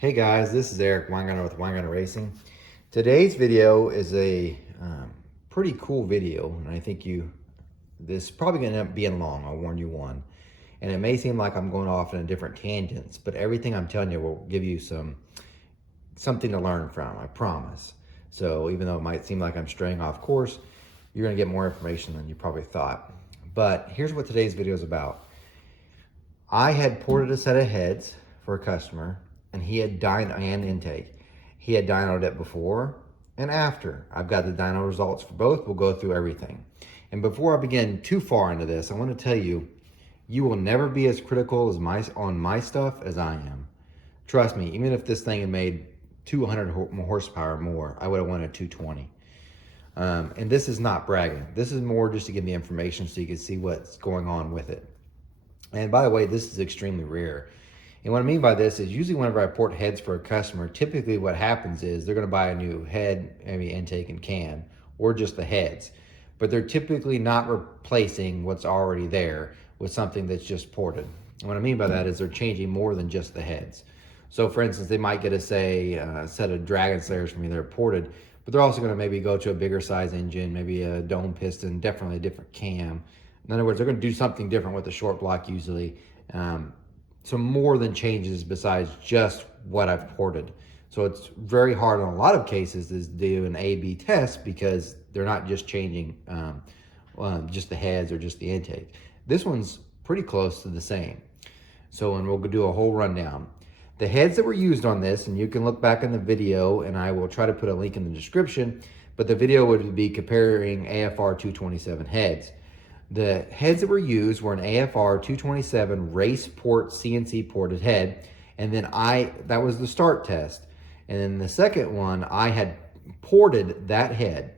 Hey guys, this is Eric Weingartner with Weingartner Racing. Today's video is a pretty cool video, and I think this is probably going to end up being long. I'll warn you one. And it may seem like I'm going off in a different tangents, but everything I'm telling you will give you something to learn from, I promise. So even though it might seem like I'm straying off course, you're going to get more information than you probably thought. But here's what today's video is about. I had ported a set of heads for a customer, and he had dyno and intake. He had dynoed it before and after. I've got the dyno results for both. We'll go through everything. And before I begin too far into this, I want to tell you, you will never be as critical on my stuff as I am. Trust me, even if this thing had made 200 horsepower more, I would have wanted 220. And this is not bragging. This is more just to give me information so you can see what's going on with it. And by the way, this is extremely rare. And what I mean by this is usually whenever I port heads for a customer, typically what happens is they're going to buy a new head, maybe intake and cam, or just the heads. But they're typically not replacing what's already there with something that's just ported. And what I mean by that is they're changing more than just the heads. So for instance, they might get a set of Dragon Slayers from me that are ported, but they're also going to maybe go to a bigger size engine, maybe a dome piston, definitely a different cam. In other words, they're going to do something different with the short block usually. Some more than changes besides just what I've ported. So it's very hard in a lot of cases to do an A/B test because they're not just changing just the heads or just the intake. This one's pretty close to the same. So, and we'll do a whole rundown. The heads that were used on this, and you can look back in the video, and I will try to put a link in the description, but the video would be comparing AFR 227 heads. The heads that were used were an AFR 227 race port CNC ported head, and then that was the start test. And then the second one, I had ported that head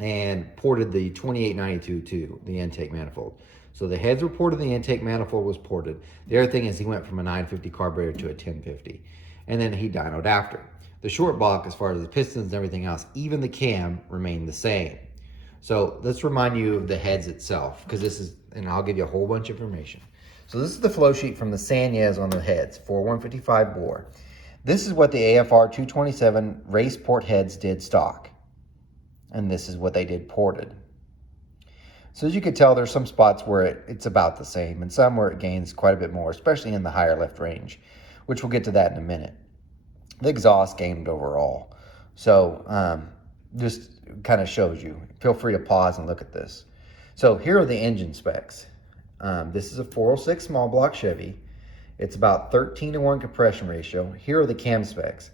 and ported the 2892 to the intake manifold. So the heads were ported, the intake manifold was ported. The other thing is he went from a 950 carburetor to a 1050, and then he dynoed after. The short block, as far as the pistons and everything else, even the cam remained the same. So let's remind you of the heads itself, because this is, and I'll give you a whole bunch of information. So this is the flow sheet from the Sanyez on the heads for 155 bore. This is what the AFR 227 race port heads did stock. And this is what they did ported. So as you can tell, there's some spots where it's about the same and some where it gains quite a bit more, especially in the higher left range, which we'll get to that in a minute. The exhaust gained overall. So just kind of shows you. Feel free to pause and look at this. So here are the engine specs. This is a 406 small block Chevy. It's about 13:1 compression ratio. Here are the cam specs.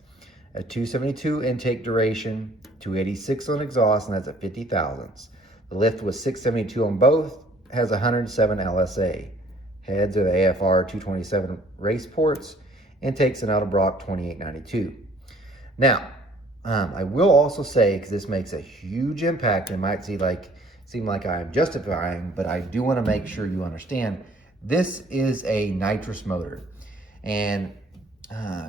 A 272 intake duration, 286 on exhaust, and that's at 50 thousandths. The lift was 672 on both, has 107 LSA. Heads are the AFR 227 race ports. Intakes an Edelbrock 2892. Now, I will also say, because this makes a huge impact, it might seem like I'm justifying, but I do want to make sure you understand, this is a nitrous motor. And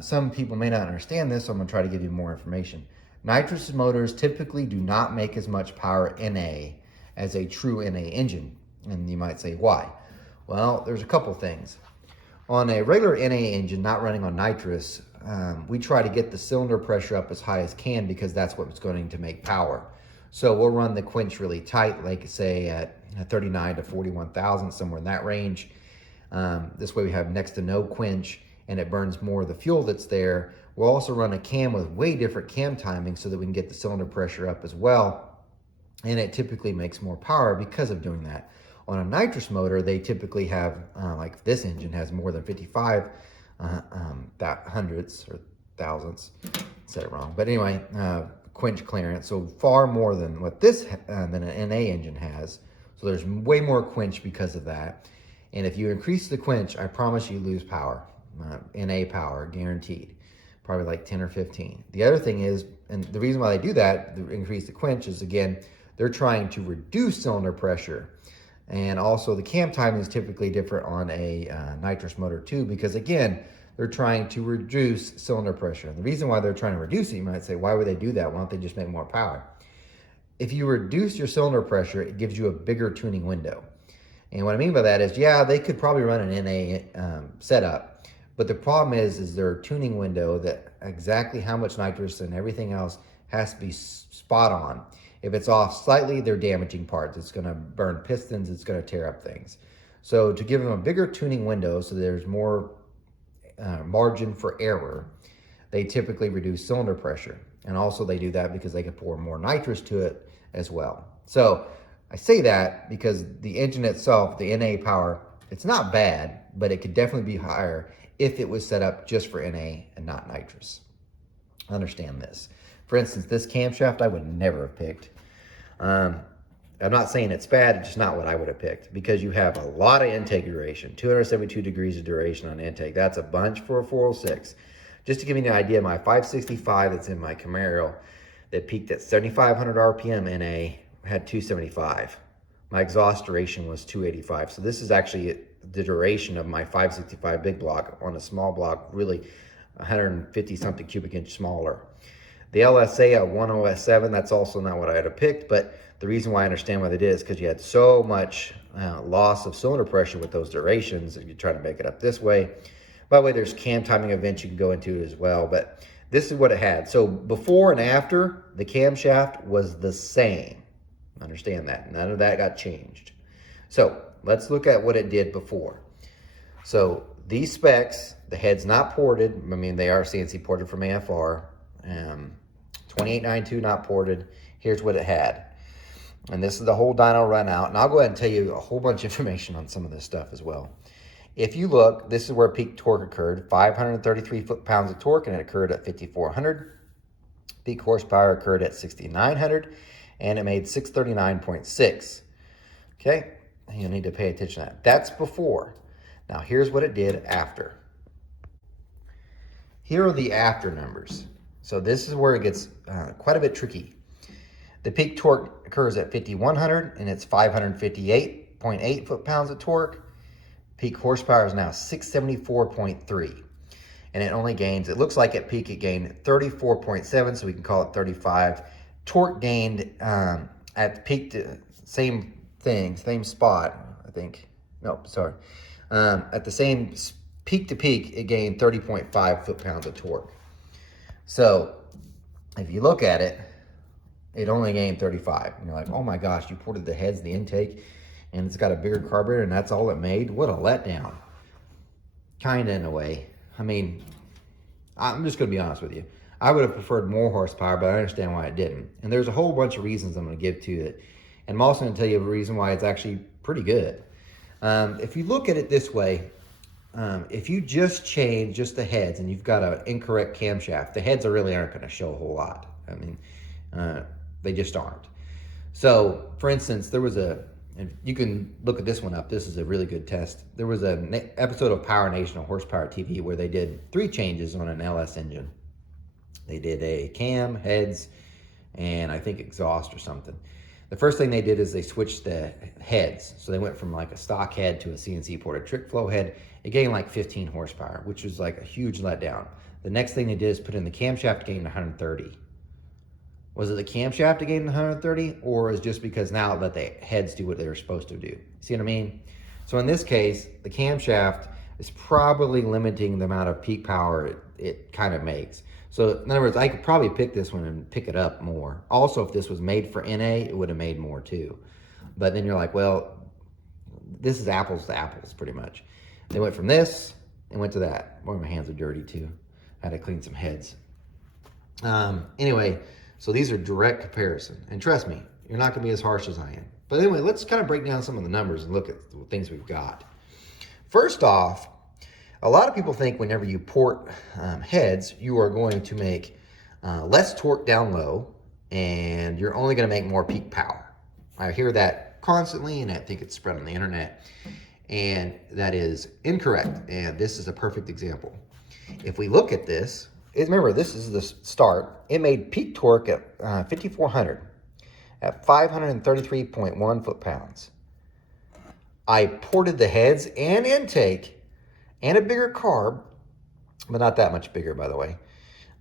some people may not understand this, so I'm going to try to give you more information. Nitrous motors typically do not make as much power NA as a true NA engine. And you might say, why? Well, there's a couple things. On a regular NA engine not running on nitrous, we try to get the cylinder pressure up as high as can because that's what's going to make power. So we'll run the quench really tight, like say at 39 to 41 thousand, somewhere in that range. This way we have next to no quench and it burns more of the fuel that's there. We'll also run a cam with way different cam timing so that we can get the cylinder pressure up as well. And it typically makes more power because of doing that. On a nitrous motor, they typically have, like this engine has more than 55 hundredths or thousandths, said it wrong. But anyway, quench clearance, so far more than what this, than an NA engine has. So there's way more quench because of that. And if you increase the quench, I promise you lose power, NA power, guaranteed. Probably like 10 or 15. The other thing is, and the reason why they do that, increase the quench, is again, they're trying to reduce cylinder pressure. And also the cam timing is typically different on a nitrous motor too, because again, they're trying to reduce cylinder pressure. And the reason why they're trying to reduce it, you might say, why would they do that? Why don't they just make more power? If you reduce your cylinder pressure, it gives you a bigger tuning window. And what I mean by that is, yeah, they could probably run an NA setup, But the problem is their tuning window, that exactly how much nitrous and everything else has to be spot on. If it's off slightly, they're damaging parts. It's going to burn pistons. It's going to tear up things. So to give them a bigger tuning window so there's more margin for error, they typically reduce cylinder pressure. And also they do that because they can pour more nitrous to it as well. So I say that because the engine itself, the NA power, it's not bad, but it could definitely be higher if it was set up just for NA and not nitrous. Understand this. For instance, this camshaft I would never have picked. I'm not saying it's bad, it's just not what I would have picked, because you have a lot of intake duration, 272 degrees of duration on intake. That's a bunch for a 406. Just to give you an idea, my 565 that's in my Camaro that peaked at 7,500 RPM NA had 275. My exhaust duration was 285. So this is actually the duration of my 565 big block. On a small block, really 150 something cubic inch smaller. The LSA at 10S7, that's also not what I would have picked, but the reason why I understand why they did is because you had so much loss of cylinder pressure with those durations. If you try to make it up this way. By the way, there's cam timing events you can go into as well, but this is what it had. So before and after, the camshaft was the same. Understand that. None of that got changed. So let's look at what it did before. So these specs, the head's not ported. I mean, they are CNC ported from AFR. 2892 not ported. Here's what it had. And this is the whole dyno run out. And I'll go ahead and tell you a whole bunch of information on some of this stuff as well. If you look, this is where peak torque occurred, 533 foot-pounds of torque, and it occurred at 5,400. Peak horsepower occurred at 6,900, and it made 639.6. Okay, you'll need to pay attention to that. That's before. Now, here's what it did after. Here are the after numbers. So this is where it gets quite a bit tricky. The peak torque occurs at 5,100, and it's 558.8 foot-pounds of torque. Peak horsepower is now 674.3, and it only gains, it looks like at peak it gained 34.7, so we can call it 35. Torque gained at peak, same thing, same spot, I think. No, sorry. At the same peak to peak, it gained 30.5 foot-pounds of torque. So if you look at it, it only gained 35. And you're like, oh my gosh, you ported the heads, the intake, and it's got a bigger carburetor, and that's all it made? What a letdown. Kind of, in a way. I mean, I'm just going to be honest with you. I would have preferred more horsepower, but I understand why it didn't. And there's a whole bunch of reasons I'm going to give to it. And I'm also going to tell you a reason why it's actually pretty good. If you look at it this way, if you just change just the heads and you've got an incorrect camshaft, the heads really aren't going to show a whole lot. I mean, they just aren't. So, for instance, there was and you can look at this one up. This is a really good test. There was an episode of Power Nation on Horsepower TV where they did 3 changes on an LS engine. They did a cam, heads, and I think exhaust or something. The first thing they did is they switched the heads. So they went from like a stock head to a CNC ported trick flow head. It gained like 15 horsepower, which was like a huge letdown. The next thing they did is put in the camshaft, gained 130. Was it the camshaft that gained 130, or is it just because now let the heads do what they were supposed to do? See what I mean? So in this case, the camshaft is probably limiting the amount of peak power it kind of makes. So in other words, I could probably pick this one and pick it up more. Also, if this was made for NA, it would have made more too. But then you're like, well, this is apples to apples pretty much. They went from this and went to that. Boy, my hands are dirty too. I had to clean some heads. Anyway, so these are direct comparison. And trust me, you're not gonna be as harsh as I am. But anyway, let's kind of break down some of the numbers and look at the things we've got. First off, a lot of people think whenever you port heads, you are going to make less torque down low, and you're only gonna make more peak power. I hear that constantly, and I think it's spread on the internet, and that is incorrect. And this is a perfect example. If we look at this, remember, this is the start. It made peak torque at 5,400 at 533.1 foot-pounds. I ported the heads and intake and a bigger carb, but not that much bigger, by the way.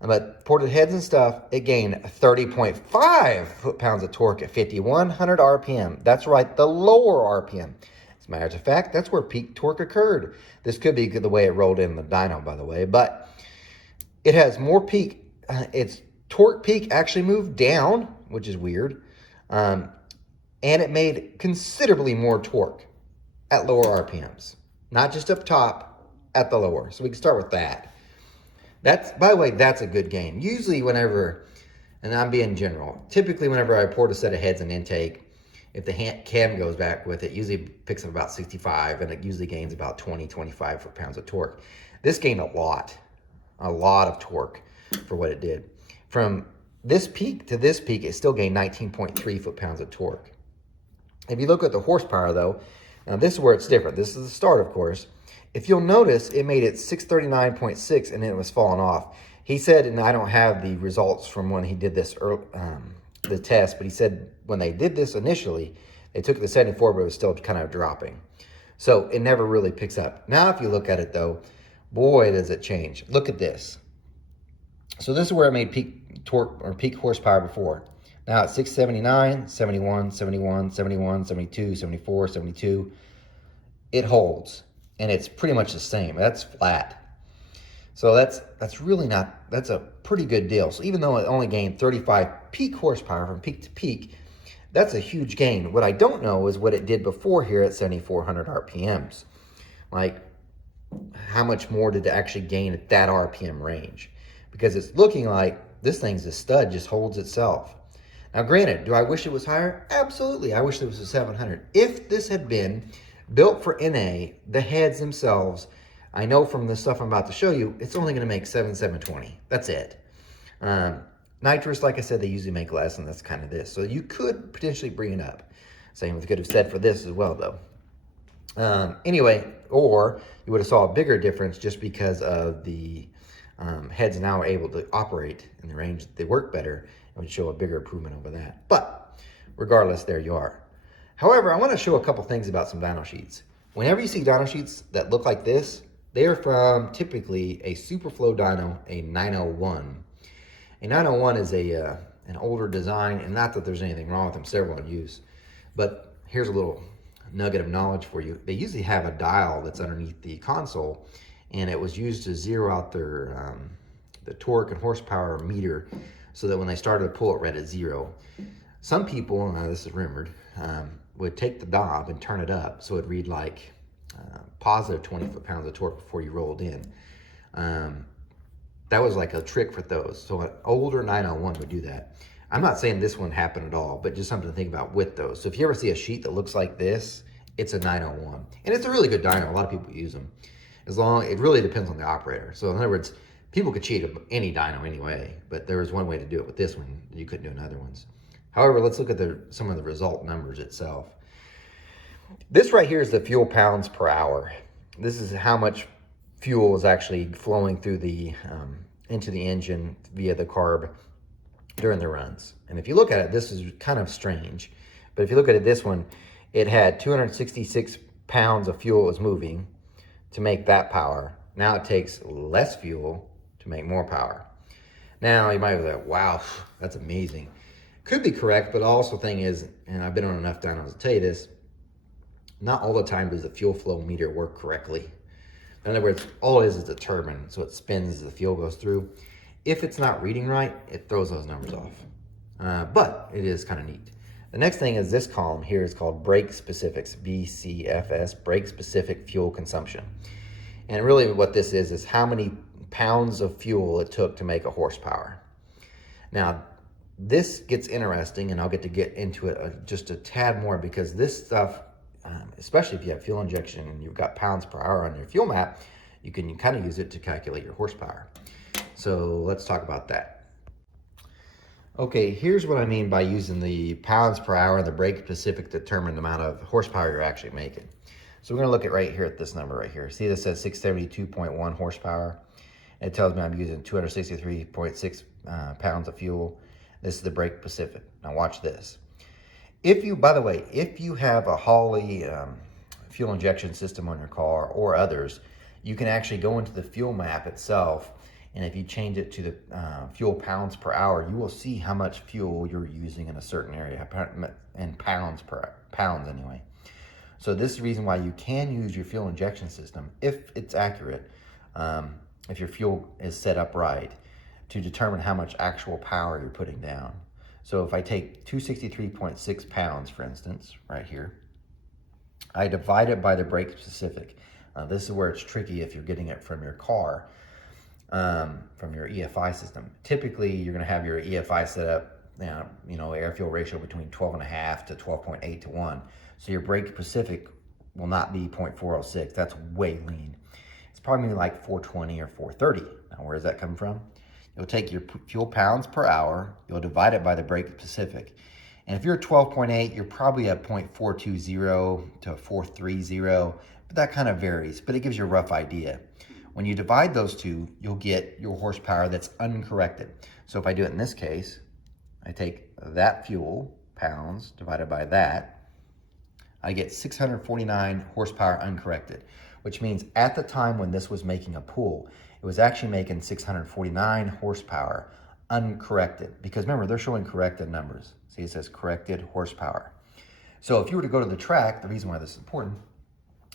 But ported heads and stuff, it gained 30.5 foot-pounds of torque at 5,100 RPM. That's right, the lower RPM. As a matter of fact, that's where peak torque occurred. This could be the way it rolled in the dyno, by the way, but it has more peak. Its torque peak actually moved down, which is weird. And it made considerably more torque at lower RPMs. Not just up top, at the lower. So we can start with that. That's, by the way, that's a good gain. Usually whenever, and I'm being general, typically whenever I port a set of heads and intake, if the cam goes back with it, usually picks up about 65, and it usually gains about 20, 25 foot-pounds of torque. This gained a lot of torque for what it did. From this peak to this peak, it still gained 19.3 foot-pounds of torque. If you look at the horsepower, though, now this is where it's different. This is the start, of course. If you'll notice, it made it 639.6, and then it was falling off. He said, and I don't have the results from when he did this the test, but he said when they did this initially, they took the 74, but it was still kind of dropping. So it never really picks up. Now, if you look at it though, boy, does it change. Look at this. So this is where I made peak torque or peak horsepower before. Now it's 679, 71, 71, 71, 72, 74, 72. It holds, and it's pretty much the same. That's flat. So that's really not, that's a pretty good deal. So even though it only gained 35 peak horsepower from peak to peak, that's a huge gain. What I don't know is what it did before here at 7,400 RPMs. Like, how much more did it actually gain at that RPM range? Because it's looking like this thing's a stud, just holds itself. Now granted, do I wish it was higher? Absolutely, I wish it was a 700. If this had been built for NA, the heads themselves, I know from the stuff I'm about to show you, it's only going to make 720. That's it. Nitrous, like I said, they usually make less, and that's kind of this. So you could potentially bring it up. Same with could have said for this as well, though. Anyway, or you would have saw a bigger difference just because of the heads now are able to operate in the range that they work better. It would show a bigger improvement over that. But regardless, there you are. However, I want to show a couple things about some dyno sheets. Whenever you see dyno sheets that look like this, they are from typically a Superflow dyno, a 901. A 901 is an older design, and not that there's anything wrong with them, several in use. But here's a little nugget of knowledge for you. They usually have a dial that's underneath the console, and it was used to zero out their the torque and horsepower meter so that when they started to pull, it read at 0. Some people, this is rumored, would take the knob and turn it up so it'd read like positive 20 foot-pounds of torque before you rolled in. That was like a trick for those. So an older 901 would do that. I'm not saying this one happened at all, but just something to think about with those. So if you ever see a sheet that looks like this, it's a 901. And it's a really good dyno. A lot of people use them. It really depends on the operator. So in other words, people could cheat any dyno anyway, but there was one way to do it with this one. You couldn't do in other ones. However, let's look at some of the result numbers itself. This right here is the fuel pounds per hour. This is how much fuel is actually flowing through the into the engine via the carb during the runs. And if you look at it, this is kind of strange. But if you look at it, this one, it had 266 pounds of fuel was moving to make that power. Now it takes less fuel to make more power. Now you might be like, wow, that's amazing. Could be correct, but also thing is, and I've been on enough dynos to tell you this, not all the time does the fuel flow meter work correctly. In other words, all it is a turbine, so it spins as the fuel goes through. If it's not reading right, it throws those numbers off. But it is kind of neat. The next thing is this column here is called brake specifics, BCFS, brake specific fuel consumption. And really what this is how many pounds of fuel it took to make a horsepower. Now, this gets interesting, and I'll get into it just a tad more, because this stuff, especially if you have fuel injection and you've got pounds per hour on your fuel map, you can kind of use it to calculate your horsepower. So let's talk about that. Okay, here's what I mean by using the pounds per hour and the brake specific to determine the amount of horsepower you're actually making. So we're gonna look at right here at this number right here. See, this says 672.1 horsepower. It tells me I'm using 263.6 pounds of fuel. This is the brake specific. Now watch this. If you, by the way, if you have a Holley fuel injection system on your car or others, you can actually go into the fuel map itself, and if you change it to the fuel pounds per hour, you will see how much fuel you're using in a certain area, in pounds anyway. So this is the reason why you can use your fuel injection system, if it's accurate, if your fuel is set up right, to determine how much actual power you're putting down. So if I take 263.6 pounds, for instance, right here, I divide it by the brake specific. This is where it's tricky if you're getting it from your car, from your EFI system. Typically, you're going to have your EFI set up, air fuel ratio between 12.5 to 12.8 to 1. So your brake specific will not be 0.406. That's way lean. It's probably like 420 or 430. Now, where does that come from? You'll take your fuel pounds per hour, you'll divide it by the brake specific. And if you're 12.8, you're probably at 0.420 to 430, but that kind of varies, but it gives you a rough idea. When you divide those two, you'll get your horsepower that's uncorrected. So if I do it in this case, I take that fuel, pounds, divided by that, I get 649 horsepower uncorrected, which means at the time when this was making a pull, it was actually making 649 horsepower uncorrected. Because remember, they're showing corrected numbers. See, it says corrected horsepower. So if you were to go to the track, the reason why this is important,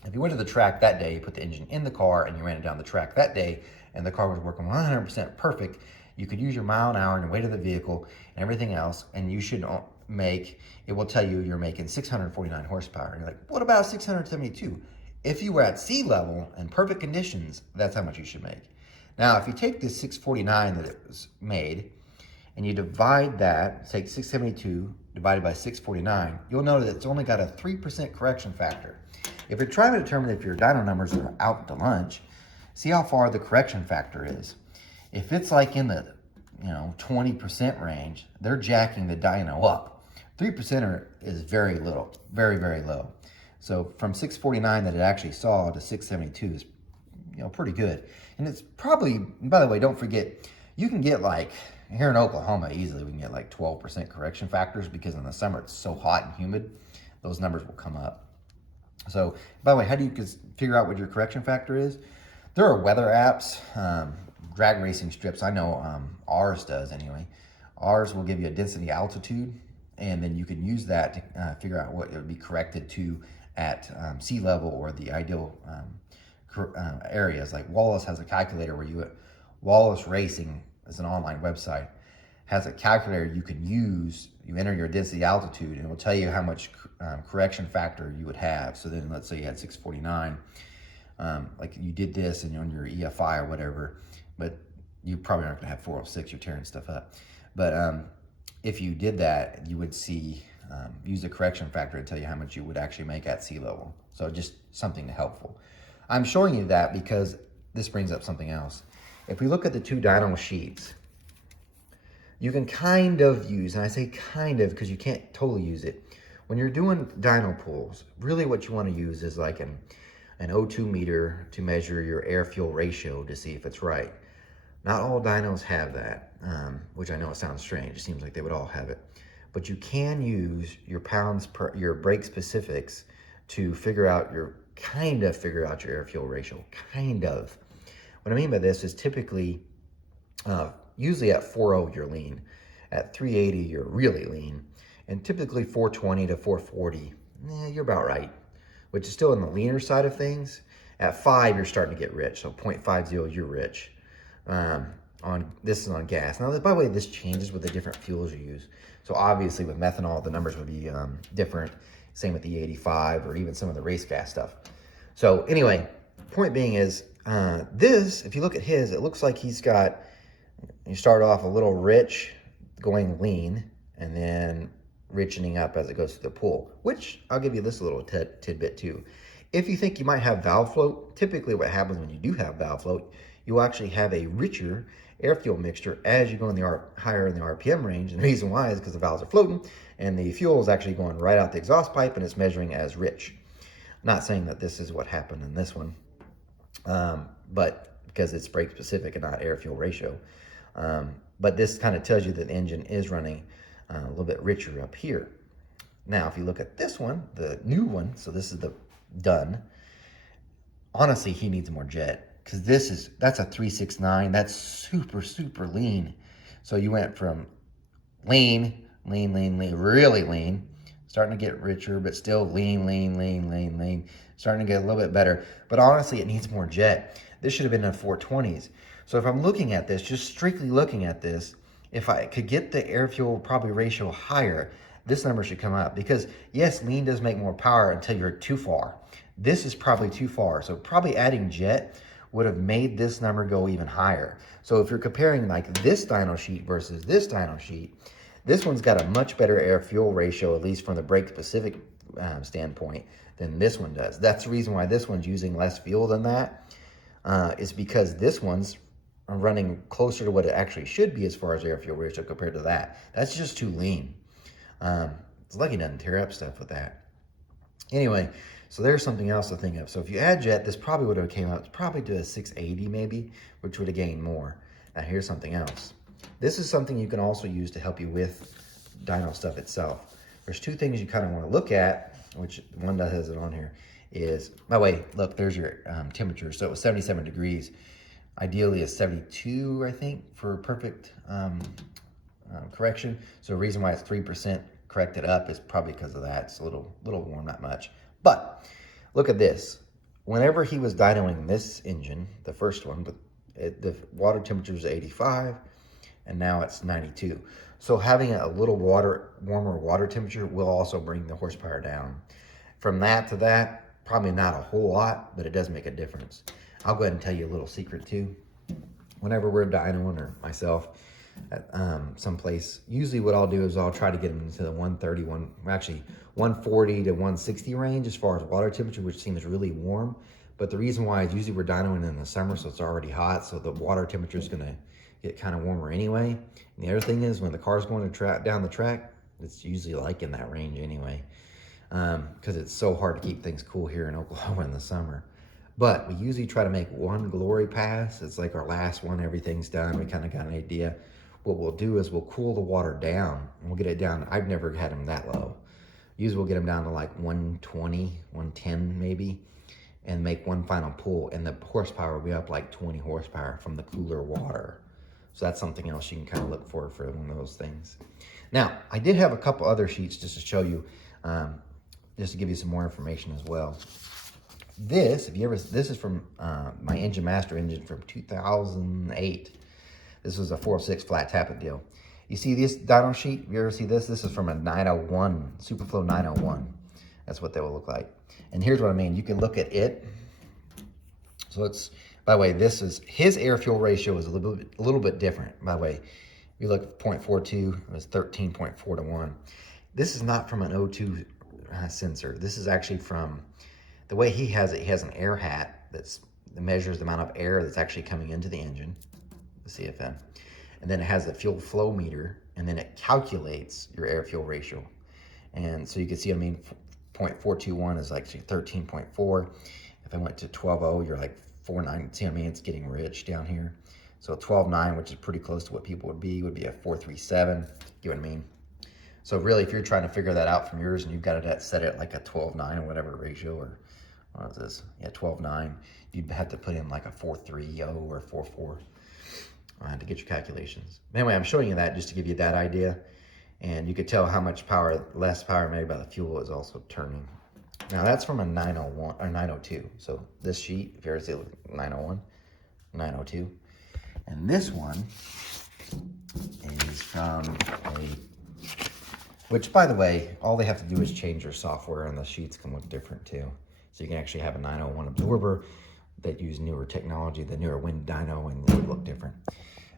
if you went to the track that day, you put the engine in the car and you ran it down the track that day, and the car was working 100% perfect, you could use your mile an hour and your weight of the vehicle and everything else, and you should make, it will tell you you're making 649 horsepower. And you're like, what about 672? If you were at sea level and perfect conditions, that's how much you should make. Now, if you take this 649 that it was made, and you divide that, take 672 divided by 649, you'll notice that it's only got a 3% correction factor. If you're trying to determine if your dyno numbers are out to lunch, see how far the correction factor is. If it's like in the 20% range, they're jacking the dyno up. 3% is very little, very, very low. So from 649 that it actually saw to 672 is pretty good. And it's probably, by the way, don't forget, you can get like, here in Oklahoma, easily we can get like 12% correction factors, because in the summer it's so hot and humid, those numbers will come up. So, by the way, how do you figure out what your correction factor is? There are weather apps, drag racing strips. I know ours does anyway. Ours will give you a density altitude, and then you can use that to figure out what it would be corrected to at sea level or the ideal areas. Like Wallace has a calculator where Wallace Racing is an online website, has a calculator you can use. You enter your density altitude and it will tell you how much correction factor you would have. So then let's say you had 649, like you did this and you're on your EFI or whatever, but you probably aren't gonna have 406, you're tearing stuff up. But if you did that, you would see, use the correction factor to tell you how much you would actually make at sea level. So just something helpful. I'm showing you that because this brings up something else. If we look at the two dyno sheets, you can kind of use, and I say kind of because you can't totally use it. When you're doing dyno pulls, really what you want to use is like an O2 meter to measure your air-fuel ratio to see if it's right. Not all dynos have that, which I know it sounds strange. It seems like they would all have it. But you can use your pounds per, your brake specifics to figure out your air-fuel ratio, kind of. What I mean by this is typically, usually at 4.0 you're lean, at 380 you're really lean, and typically 420 to 440, you're about right, which is still in the leaner side of things. At 5 you're starting to get rich, so 0.50 you're rich. This is on gas. Now, by the way, this changes with the different fuels you use. So obviously with methanol, the numbers would be different. Same with the E85 or even some of the race gas stuff. So anyway, point being is, this, if you look at his, it looks like he's got, you start off a little rich, going lean, and then richening up as it goes through the pool, which I'll give you this little tidbit too. If you think you might have valve float, typically what happens when you do have valve float, you actually have a richer air-fuel mixture as you go in the higher in the RPM range. And the reason why is because the valves are floating and the fuel is actually going right out the exhaust pipe and it's measuring as rich. I'm not saying that this is what happened in this one, but because it's brake specific and not air-fuel ratio. But this kind of tells you that the engine is running a little bit richer up here. Now, if you look at this one, the new one, so this is the done, honestly, he needs more jet. Because that's a 369. That's super, super lean. So you went from lean, really lean. Starting to get richer, but still lean, lean, lean, lean, lean. Starting to get a little bit better. But honestly, it needs more jet. This should have been in 420s. So if I'm looking at this, just strictly looking at this, if I could get the air-fuel probably ratio higher, this number should come up. Because yes, lean does make more power until you're too far. This is probably too far. So probably adding jet would have made this number go even higher. So if you're comparing like this dyno sheet versus this dyno sheet, this one's got a much better air-fuel ratio, at least from the brake-specific standpoint, than this one does. That's the reason why this one's using less fuel than that, is because this one's running closer to what it actually should be as far as air-fuel ratio compared to that. That's just too lean. It's lucky it doesn't tear up stuff with that. Anyway, so there's something else to think of. So if you add jet, this probably would have came up probably to a 680 maybe, which would have gained more. Now here's something else. This is something you can also use to help you with dyno stuff itself. There's two things you kind of want to look at, which one that has it on here is, by the way, look, there's your temperature. So it was 77 degrees. Ideally it's 72, I think, for perfect correction. So the reason why it's 3% corrected up is probably because of that. It's a little warm, not much. But look at this. Whenever he was dynoing this engine, the first one, but the water temperature is 85, and now it's 92. So having a little warmer water temperature will also bring the horsepower down. From that to that, probably not a whole lot, but it does make a difference. I'll go ahead and tell you a little secret too. Whenever we're dynoing, or myself, at someplace, usually what I'll do is I'll try to get them into the 140 to 160 range as far as water temperature, which seems really warm. But the reason why is usually we're dynoing in the summer, so it's already hot, so the water temperature is going to get kind of warmer anyway. And the other thing is when the car's going to down the track, it's usually like in that range anyway, because it's so hard to keep things cool here in Oklahoma in the summer. But we usually try to make one glory pass. It's like our last one, everything's done. We kind of got an idea. What we'll do is we'll cool the water down, and we'll get it down. I've never had them that low. Usually we'll get them down to like 120, 110 maybe, and make one final pull, and the horsepower will be up like 20 horsepower from the cooler water. So that's something else you can kind of look for one of those things. Now, I did have a couple other sheets just to show you, just to give you some more information as well. This is from my Engine Master engine from 2008. This was a 406 flat tappet deal. You see this dyno sheet? You ever see this? This is from a 901, Superflow 901. That's what they will look like. And here's what I mean. You can look at it. So it's, by the way, this is, his air-fuel ratio is a little bit different. By the way, if you look at 0.42, it was 13.4 to 1. This is not from an O2 sensor. This is actually from, the way he has it, he has an air hat that measures the amount of air that's actually coming into the engine, the CFM. And then it has a fuel flow meter, and then it calculates your air-fuel ratio. And so you can see, I mean, 0.421 is like 13.4. If I went to 12.0, you're like 4.9. See what I mean? It's getting rich down here. So 12.9, which is pretty close to what people would be a 4.37. You know what I mean? So really, if you're trying to figure that out from yours and you've got it set at like a 12.9 or whatever ratio, or what is this? Yeah, 12.9. You'd have to put in like a 4.30 or 4.4 to get your calculations. Anyway, I'm showing you that just to give you that idea. And you could tell how much power, less power made by the fuel is also turning. Now that's from a 901 or 902. So this sheet, if you ever see 901, 902. And this one is from which by the way, all they have to do is change their software and the sheets can look different too. So you can actually have a 901 absorber that use newer technology, the newer wind dyno, and it would look different.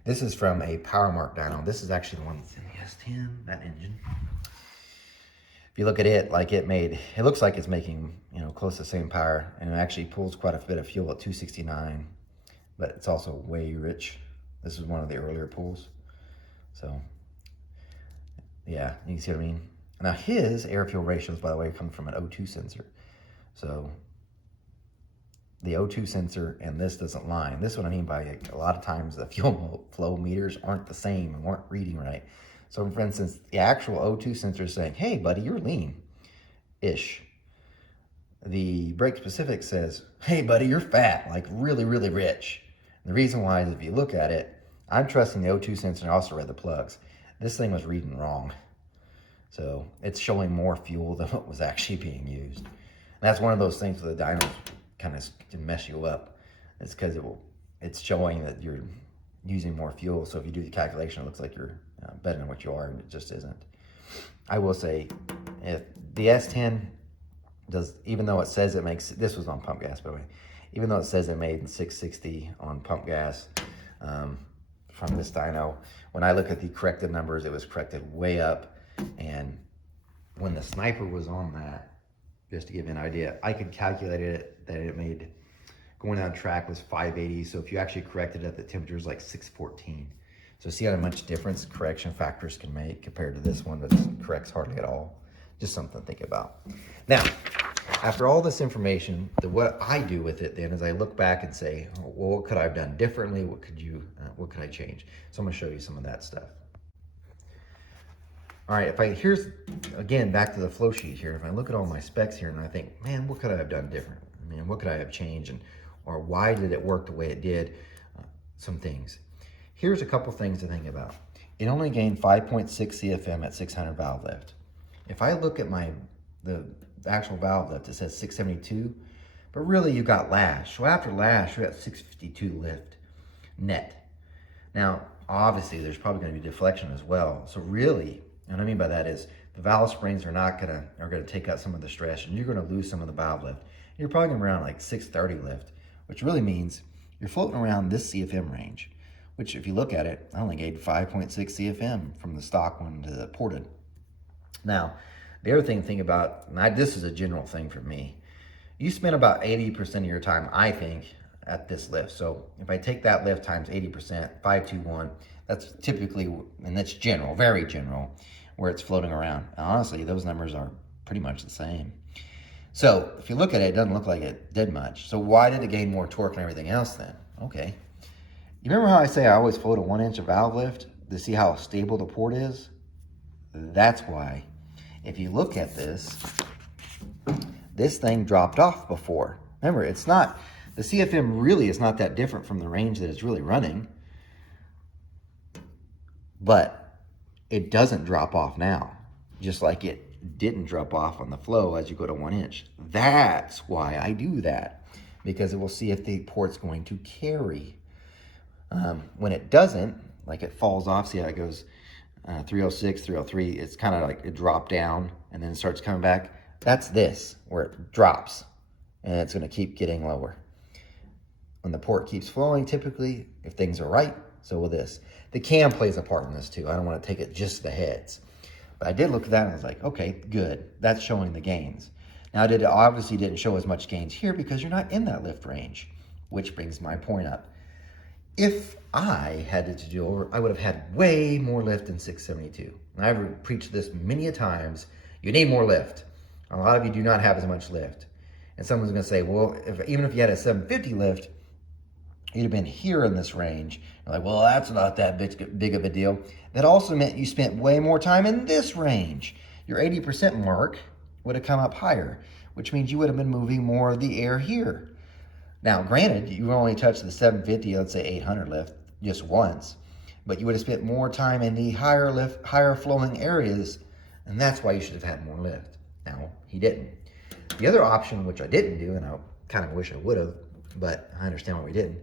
This is from a PowerMark dyno. This is actually the one that's in the S10, that engine. If you look at it, like it looks like it's making, you know, close to the same power, and it actually pulls quite a bit of fuel at 269, but it's also way rich. This is one of the earlier pulls. So, yeah, you can see what I mean? Now his air-fuel ratios, by the way, come from an O2 sensor. So the O2 sensor and this doesn't line. This is what I mean by a lot of times the fuel flow meters aren't the same and aren't reading right. So for instance, the actual O2 sensor is saying, hey buddy, you're lean-ish. The brake specific says, hey buddy, you're fat, like really, really rich. And the reason why is if you look at it, I'm trusting the O2 sensor, and I also read the plugs. This thing was reading wrong. So it's showing more fuel than what was actually being used. And that's one of those things where the dynos kind of can mess you up. It's because it's showing that you're using more fuel. So if you do the calculation, it looks like you're better than what you are, and it just isn't. I will say, if the S10 does, even though it says it makes, this was on pump gas, by the way, even though it says it made 660 on pump gas from this dyno, when I look at the corrected numbers, it was corrected way up. And when the sniper was on that, just to give you an idea, I could calculate it that it made, going down track was 580. So if you actually corrected it, the temperature is like 614. So see how much difference correction factors can make compared to this one that corrects hardly at all. Just something to think about. Now, after all this information, what I do with it then is I look back and say, well, what could I have done differently? What could I change? So I'm gonna show you some of that stuff. All right, here's, again, back to the flow sheet here. If I look at all my specs here and I think, man, what could I have done different? I mean, what could I have changed? Or why did it work the way it did? Some things. Here's a couple things to think about. It only gained 5.6 CFM at 600 valve lift. If I look at the actual valve lift, it says 672, but really you got lash. So after lash, you got 652 lift net. Now, obviously, there's probably going to be deflection as well. So really, and what I mean by that is the valve springs are going to take out some of the stress, and you're going to lose some of the valve lift. You're probably going to be around like 630 lift, which really means you're floating around this CFM range, which if you look at it, I only gained 5.6 CFM from the stock one to the ported. Now, the other thing to think about, and this is a general thing for me, you spend about 80% of your time, I think, at this lift. So if I take that lift times 80%, 521, that's typically, and that's general, very general, where it's floating around. And honestly, those numbers are pretty much the same. So if you look at it, it doesn't look like it did much. So why did it gain more torque and everything else then? Okay. You remember how I say I always float a 1 inch of valve lift to see how stable the port is? That's why. If you look at this thing dropped off before. Remember, it's not, the CFM really is not that different from the range that it's really running, but it doesn't drop off now, just like it didn't drop off on the flow as you go to 1 inch. That's why I do that, because it will see if the port's going to carry. When it doesn't, like it falls off, see how it goes 306, 303, it's kind of like it dropped down and then it starts coming back. That's this, where it drops and it's going to keep getting lower. When the port keeps flowing, typically, if things are right, so will this. The cam plays a part in this too. I don't want to take it just the heads. But I did look at that and I was like, okay, good. That's showing the gains. Now, it obviously didn't show as much gains here because you're not in that lift range, which brings my point up. If I had to do over, I would have had way more lift than 672. And I've preached this many a times. You need more lift. A lot of you do not have as much lift. And someone's going to say, well, even if you had a 750 lift, you'd have been here in this range. You're like, well, that's not that big of a deal. That also meant you spent way more time in this range. Your 80% mark would have come up higher, which means you would have been moving more of the air here. Now, granted, you only touched the 750, let's say 800 lift just once, but you would have spent more time in the higher flowing areas, and that's why you should have had more lift. Now, he didn't. The other option, which I didn't do, and I kind of wish I would have, but I understand why we didn't,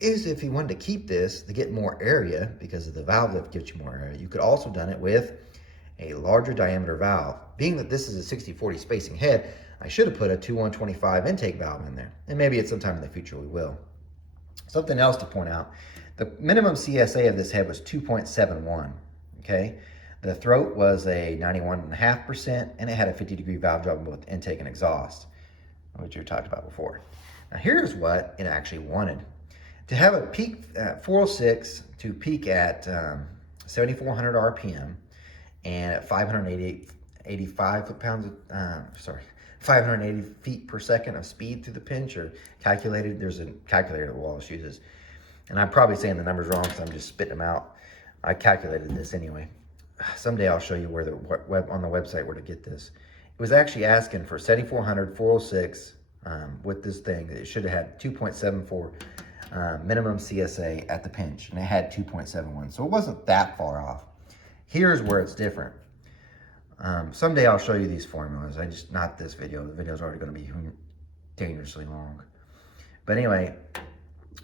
is if you wanted to keep this to get more area, because of the valve lift gives you more area, you could also done it with a larger diameter valve. Being that this is a 60-40 spacing head, I should have put a 2125 intake valve in there, and maybe at some time in the future we will. Something else to point out, the minimum CSA of this head was 2.71, okay? The throat was a 91.5%, and it had a 50-degree valve job in both intake and exhaust, which we talked about before. Now here's what it actually wanted. To have a peak at 406 to peak at 7,400 RPM and at 580 feet per second of speed through the pinch, or calculated, there's a calculator that Wallace uses. And I'm probably saying the numbers wrong because I'm just spitting them out. I calculated this anyway. Someday I'll show you where on the website where to get this. It was actually asking for 7,400, 406 with this thing. It should have had 2.74 minimum CSA at the pinch, and it had 2.71. So it wasn't that far off. Here's where it's different. Someday I'll show you these formulas. Not this video. The video's already going to be dangerously long. But anyway,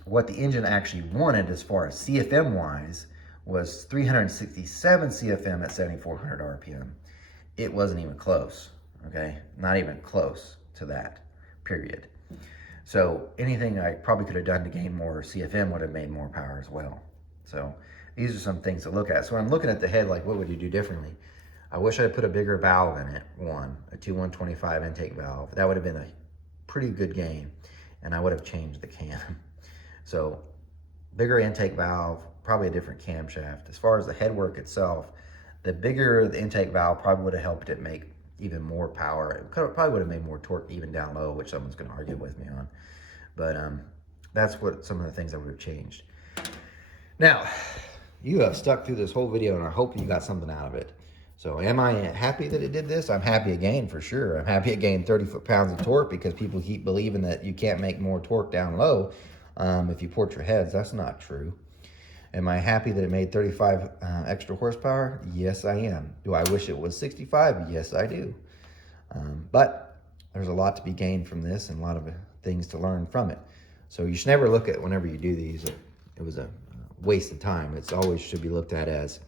what the engine actually wanted as far as CFM wise was 367 CFM at 7,400 RPM. It wasn't even close, okay? Not even close to that, period. So anything I probably could have done to gain more CFM would have made more power as well. So these are some things to look at. So when I'm looking at the head, like what would you do differently? I wish I had put a bigger valve in it, a 2125 intake valve. That would have been a pretty good gain, and I would have changed the cam. So bigger intake valve, probably a different camshaft. As far as the headwork itself, the bigger the intake valve probably would have helped it make even more power. It probably would have made more torque even down low, which someone's going to argue with me on. But that's what some of the things I would have changed. Now, you have stuck through this whole video, and I hope you got something out of it. So am I happy that it did this? I'm happy it gained for sure. I'm happy it gained 30 foot-pounds of torque because people keep believing that you can't make more torque down low if you port your heads. That's not true. Am I happy that it made 35 extra horsepower? Yes, I am. Do I wish it was 65? Yes, I do. But there's a lot to be gained from this and a lot of things to learn from it. So you should never look at whenever you do these, it was a waste of time. It's always should be looked at as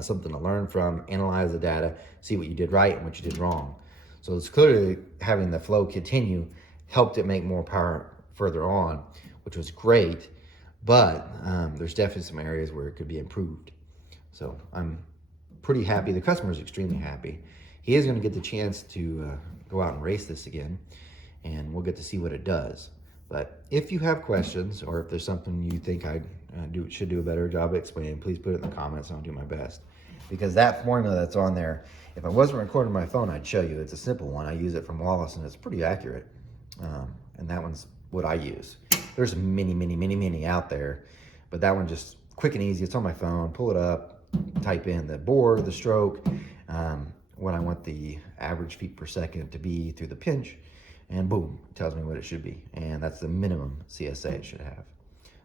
something to learn from, analyze the data, see what you did right and what you did wrong. So it's clearly having the flow continue helped it make more power further on, which was great, but there's definitely some areas where it could be improved. So I'm pretty happy. The customer is extremely happy. He is going to get the chance to go out and race this again, and we'll get to see what it does. But if you have questions, or if there's something you think I should do a better job of explaining, please put it in the comments and I'll do my best. Because that formula that's on there, if I wasn't recording my phone, I'd show you. It's a simple one. I use it from Wallace, and it's pretty accurate. And that one's what I use. There's many out there, but that one just quick and easy. It's on my phone. Pull it up, type in the bore, the stroke, what I want the average feet per second to be through the pinch, and boom, it tells me what it should be. And that's the minimum CSA it should have.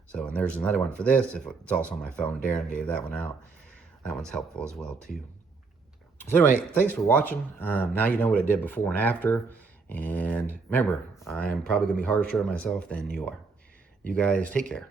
So, and there's another one for this. If it's also on my phone, Darren gave that one out. That one's helpful as well too. So anyway, thanks for watching. Now you know what it did before and after. And remember, I'm probably gonna be harsher on myself than you are. You guys take care.